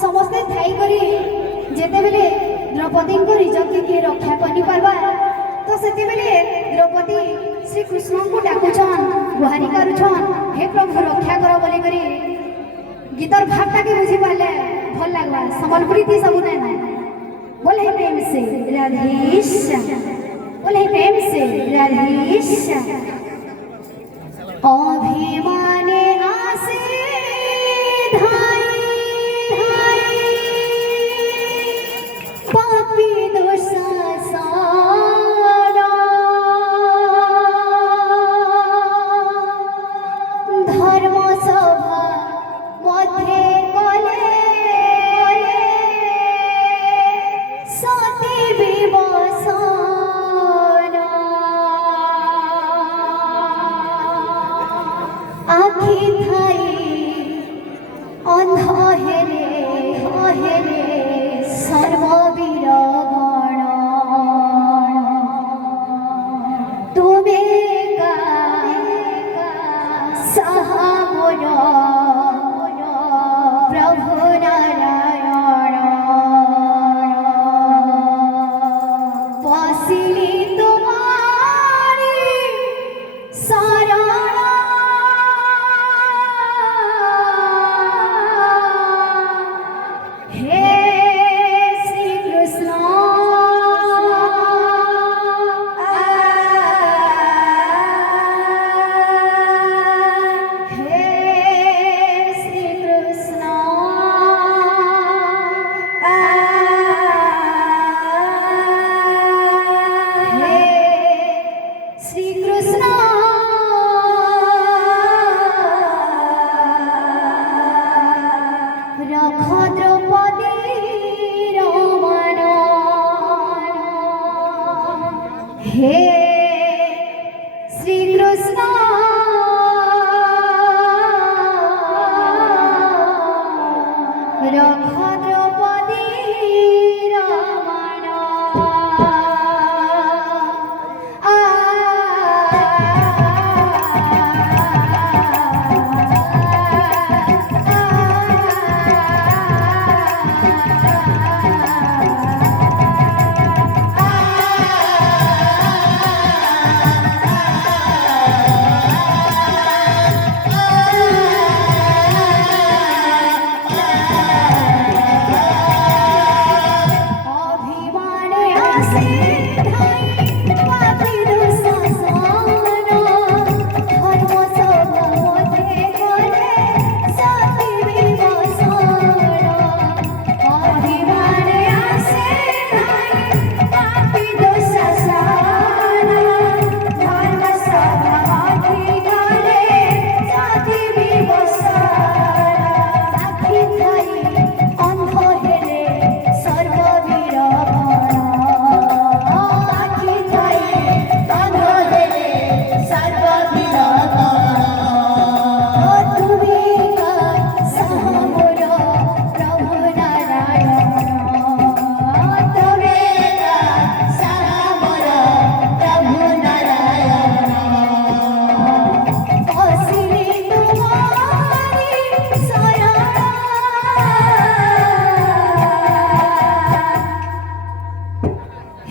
समस्ते Thai curry जेतेबेले Draupadi को इज्जत किए रक्षा करि पारबा तो सेतेबेले द्रौपदी श्री कृष्ण को डाकुछन गुहारी करुछन हे प्रभु रक्षा कर बोली करी गीतर भावटा के बुझी पाले भल लागबा संबलपुरी थी सब ना बोले प्रेम से राधेश्याम बोले प्रेम से राधेश्याम अभिमाने आसे धाई धाई पापी दोषा सारा धर्म सभा मध्य कले सती विवसना आखि थाई अंध हेरे सर्ववीर गण तुमे का सहा मोर प्रभु नारायण पसिली तुम्हारी शरण हे श्री कृष्ण हे श्री कृष्ण हे श्री कृष्ण रख द्रौपदी रमण हे श्री कृष्ण रख द्रौपदी रमण अभिमाने आसे धाई पापी दोषा सारा धर्म सभा मध्य कले सती विवसना अभिमाने आसे धाई पापी दोषा सारा धर्म सभा मध्य कले सती विवसना आखि थाई अंध हेले सर्ववीर आखि थाई अंध हेले सर्ववीर तुमी का सहा मोर प्रभु नारायण तुमी का सहा मोर प्रभु नारायण पसिली तुम्हारी शरण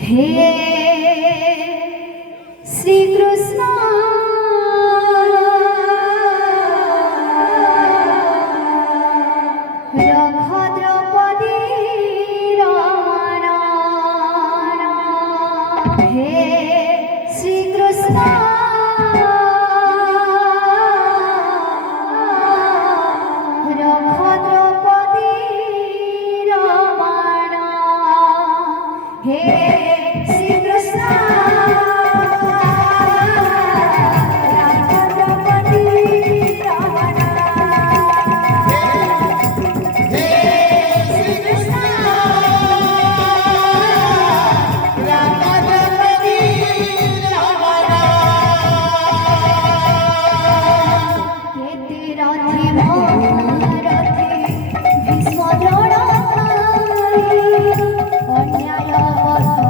हे श्री कृष्ण रख द्रौपदी रमण हे श्री कृष्ण रख द्रौपदी रमण हे श्री कृष्ण रख द्रौपदी रमण श्री कृष्ण केते रथी महारथी भीष्म द्रोण अन्याय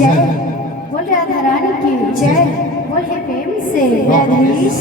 जय बोल राधा रानी की जय बोल हे प्रेम से राधेश